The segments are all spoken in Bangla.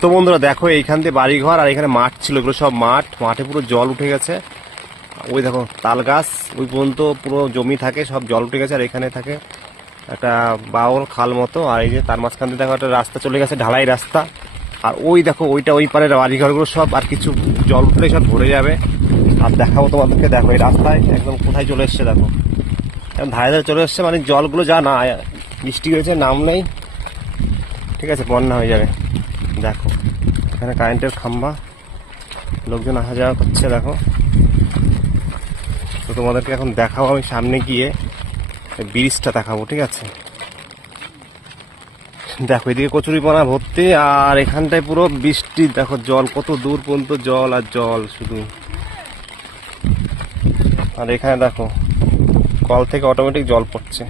তো বন্ধুরা দেখো, এইখান দিয়ে বাড়ি ঘর আর এখানে মাঠ ছিল, এগুলো সব মাঠে পুরো জল উঠে গেছে। ওই দেখো তাল গাছ, ওই পর্যন্ত পুরো জমি থাকে, সব জল উঠে গেছে। আর এখানে থাকে একটা বাউল খাল মতো, আর এই যে তার মাঝখান দিয়ে দেখো একটা রাস্তা চলে গেছে, ঢালাই রাস্তা। আর ওই দেখো ওই পারের বাড়ি ঘরগুলো সব আর কিছু জল উঠলে সব ভরে যাবে। আর দেখাবো তোমাদেরকে, দেখো এই রাস্তায় একদম কোথায় চলে এসছে, দেখো ধারে ধারে চলে এসছে। মানে জলগুলো যা না বৃষ্টি হয়েছে নাম নেই, ঠিক আছে, বন্যা হয়ে যাবে। দেখো এখানে কারেন্টের খাম্বা, লোকজন আসা যাওয়া করছে দেখো। তো তোমাদেরকে এখন দেখাবো, আমি সামনে গিয়ে ব্রিজটা দেখাবো, ঠিক আছে। দেখো এদিকে কচুরিপানা ভর্তি, আর এখানটায় পুরো বৃষ্টি, দেখো জল কত দূর পর্যন্ত, জল আর জল শুধু। আর এখানে দেখো কল থেকে অটোমেটিক জল পড়ছে।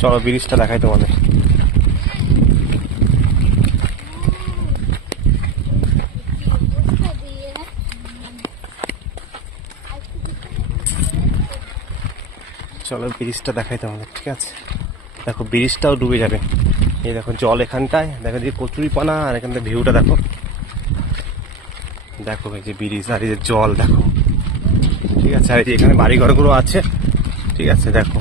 চলো ব্রিজটা দেখাই তোমাদের। চলো ব্রিজটা দেখাই তোমাদের, ঠিক আছে। দেখো ব্রিজটাও ডুবে যাবে, এই দেখো জল এখানটায়, দেখো যে কচুরিপানা, আর এখান থেকে ভিউটা দেখো। দেখো এই যে ব্রিজ আর এই যে জল দেখো, ঠিক আছে। আর এই যে এখানে বাড়ি ঘরগুলো আছে, ঠিক আছে। দেখো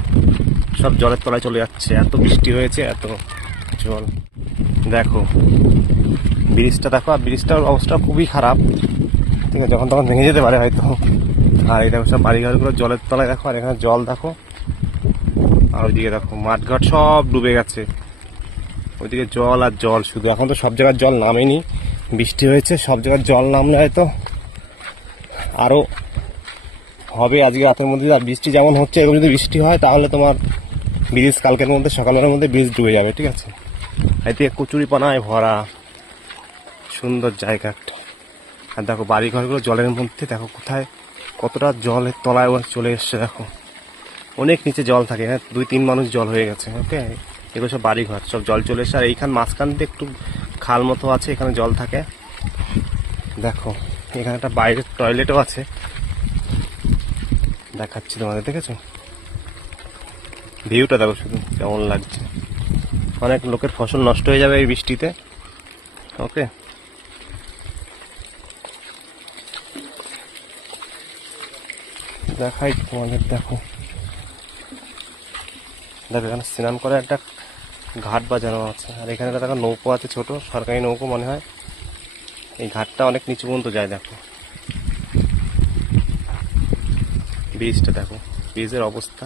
সব জলের তলায় চলে যাচ্ছে, এত বৃষ্টি হয়েছে, এত জল। দেখো ব্রিজটা দেখো, আর ব্রিজটার অবস্থা খুবই খারাপ, ঠিক আছে, যখন তখন ভেঙে যেতে পারে হয়তো। আর এই দেখো সব বাড়ি ঘরগুলো জলের তলায় দেখো, আর এখানে জল দেখো। আর ওইদিকে দেখো মাঠঘাট সব ডুবে গেছে, ওইদিকে জল আর জল শুধু। এখন তো সব জায়গার জল নামেনি, বৃষ্টি হয়েছে, সব জায়গার জল নামলে হয়তো আরো হবে আজকে রাতের মধ্যে। আর বৃষ্টি যেমন হচ্ছে, এরকম যদি বৃষ্টি হয় তাহলে তোমার ব্রিজ কালকের মধ্যে সকালের মধ্যে ব্রিজ ডুবে যাবে, ঠিক আছে। এদিকে কচুরিপানায় ভরা সুন্দর জায়গা একটা। আর দেখো বাড়ি ঘরগুলো জলের মধ্যে, দেখো কোথায় কতটা জলের তলায় চলে এসছে। দেখো অনেক নিচে জল থাকে, হ্যাঁ 2-3 মানুষ জল হয়ে গেছে। ওকে, এগুলো সব বাড়ি ঘর, সব জল চলে এসছে। আর এইখান মাঝখান দিয়ে একটু খাল মতো আছে, এখানে জল থাকে। দেখো এখানে একটা বাইরের টয়লেটও আছে, দেখাচ্ছি তোমাদের, দেখেছো ভিউটা দেখো শুধু কেমন লাগছে। অনেক লোকের ফসল নষ্ট হয়ে যাবে এই বৃষ্টিতে। ওকে, দেখাই তোমাদের। দেখো দেখো এখানে স্নান করে একটা ঘাট বাজানো আছে, আর এখানে দেখো নৌকো আছে, ছোট সরকারি নৌকো মনে হয়। এই ঘাটটা অনেক নিচু পর্যন্ত যায়। দেখো ব্রিজটা দেখো, ব্রিজের অবস্থা।